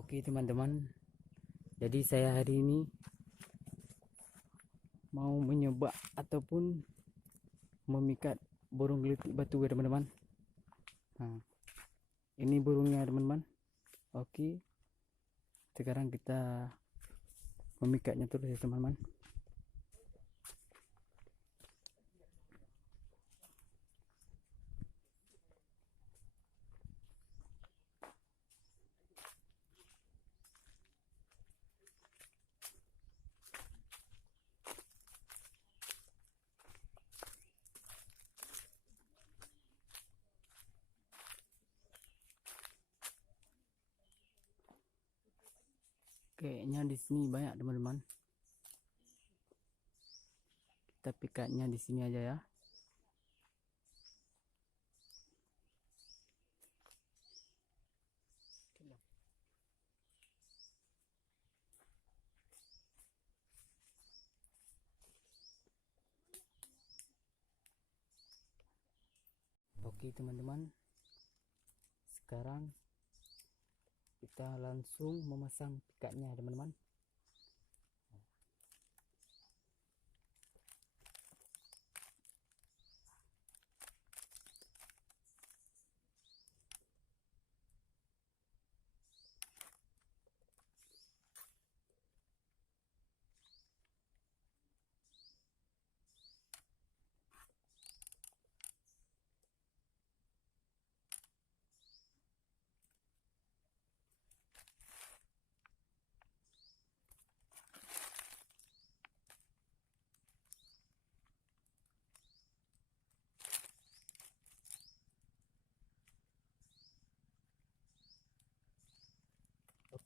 Oke teman-teman, jadi saya hari ini mau mencoba ataupun memikat burung gelitik batu ya teman-teman. Nah, ini burungnya teman-teman. Oke, sekarang kita memikatnya terus ya teman-teman. Kayaknya di sini banyak teman-teman. Kita pikatnya di sini aja ya. Oke teman-teman, sekarang kita langsung memasang pikatnya teman-teman.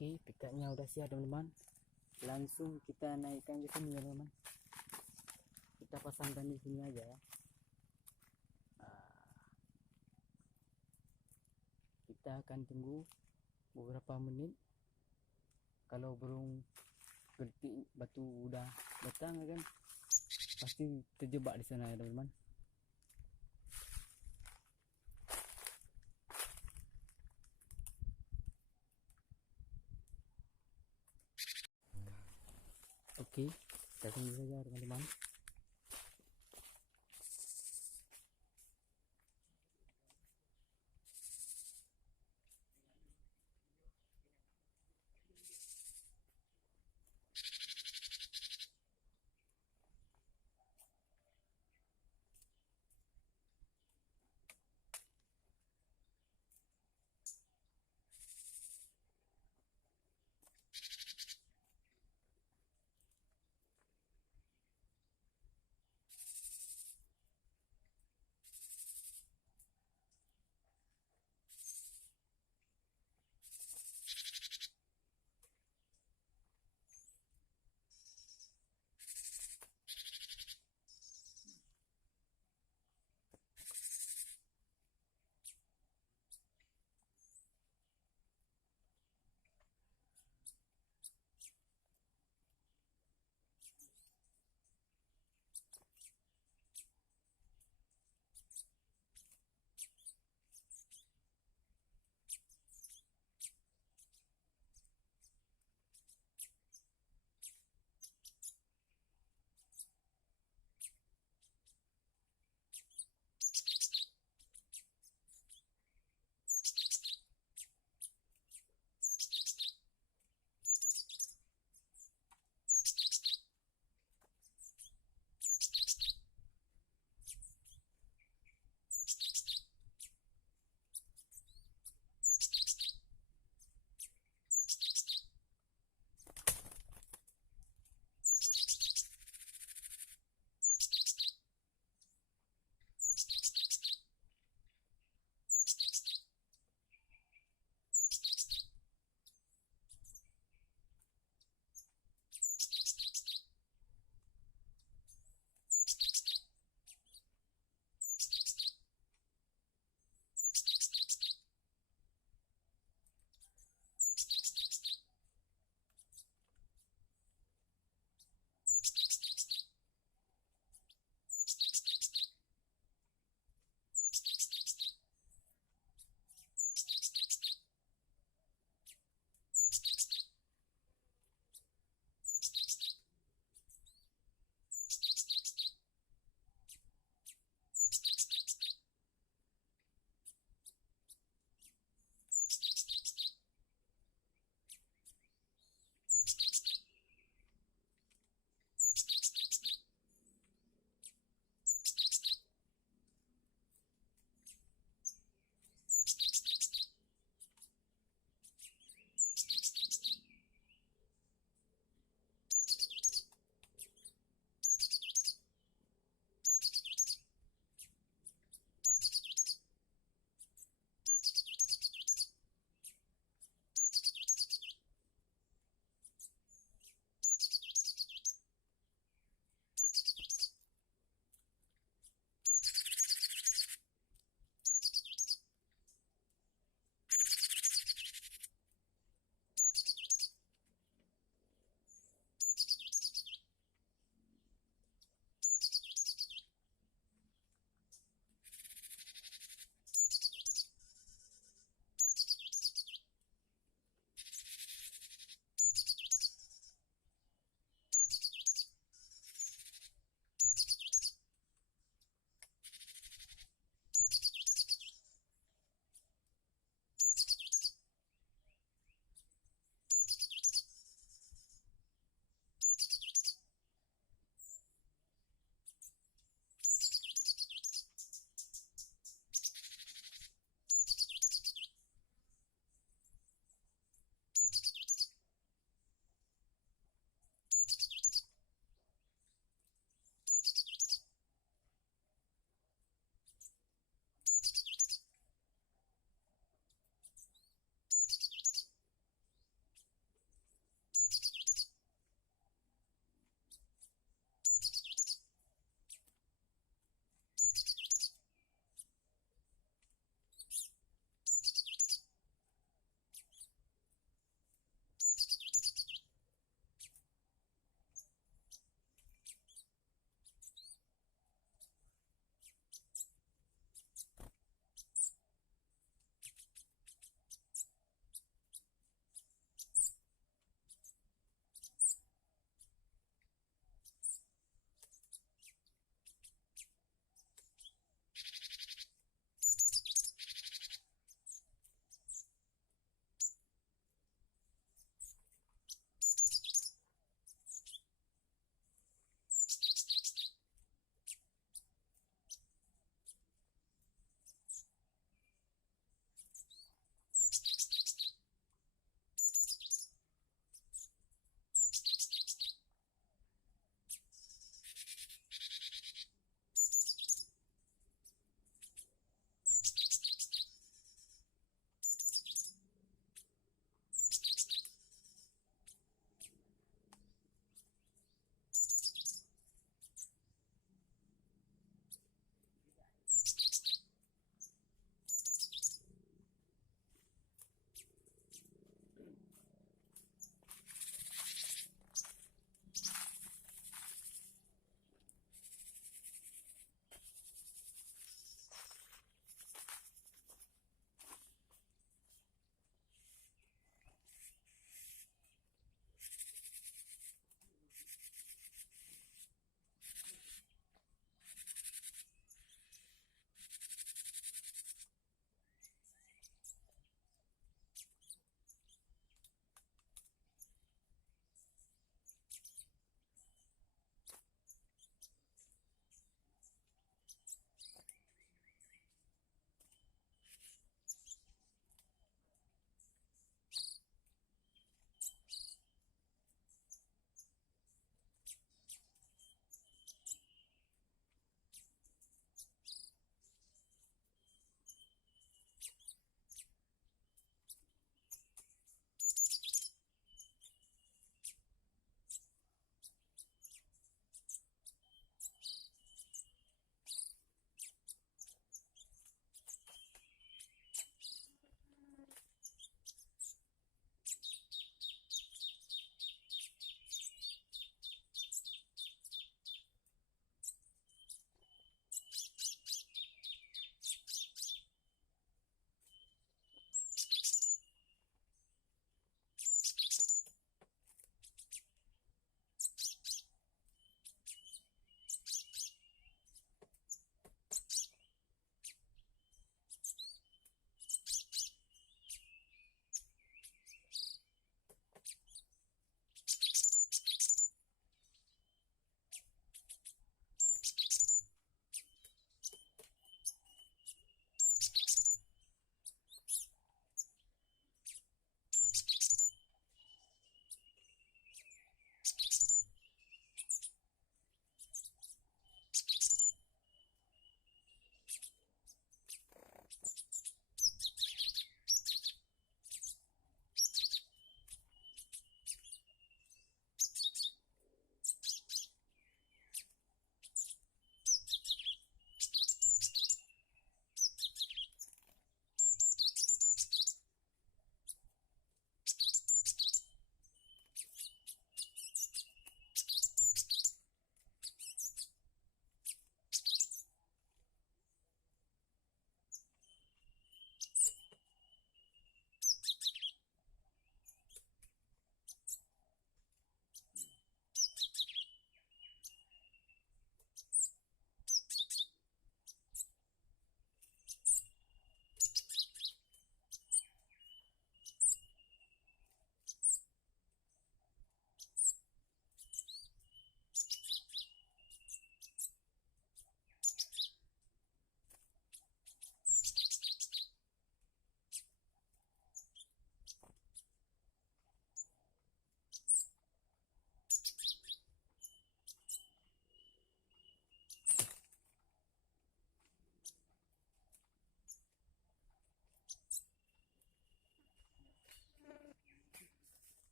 Oke, pikatnya udah siap teman-teman. Langsung kita naikkan ke sini ya teman-teman. Kita pasangkan di sini aja ya. Kita akan tunggu beberapa menit. Kalau burung gelitik batu udah datang kan, pasti terjebak di sana ya teman-teman. Oke, kita tunggu saja teman-teman.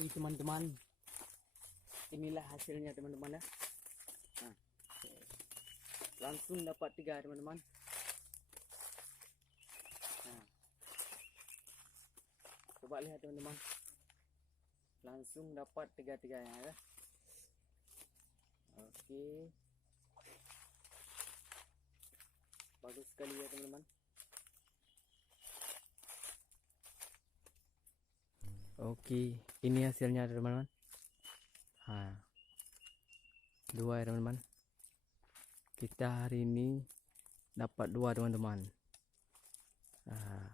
Oke teman-teman, inilah hasilnya teman-teman ya. Nah, langsung dapat 3 teman-teman. Nah, coba lihat teman-teman, langsung dapat 3-3-nya ya. Oke, bagus sekali ya teman-teman. Oke, ini hasilnya teman-teman. Nah, 2 ya teman-teman. Kita hari ini dapat 2 teman-teman. Nah,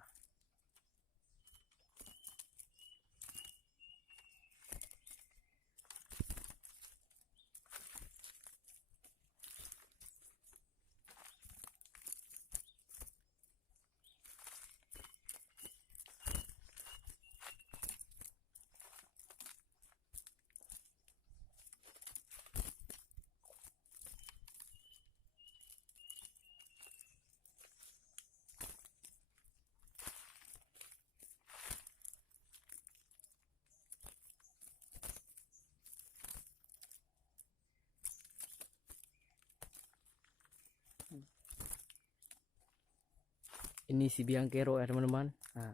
ini si biang kerok ya teman-teman. Nah,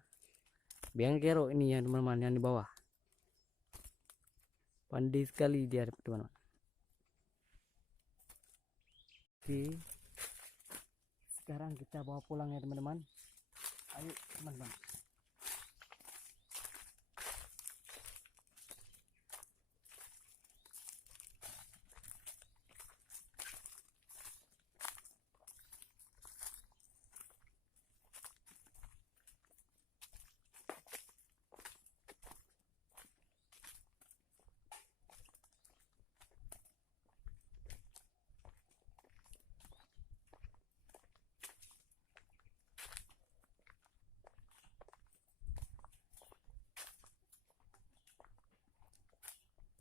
biang kerok ini ya teman-teman, yang di bawah. Pandai sekali dia teman-teman. Oke, sekarang kita bawa pulang ya teman-teman. Ayo teman-teman.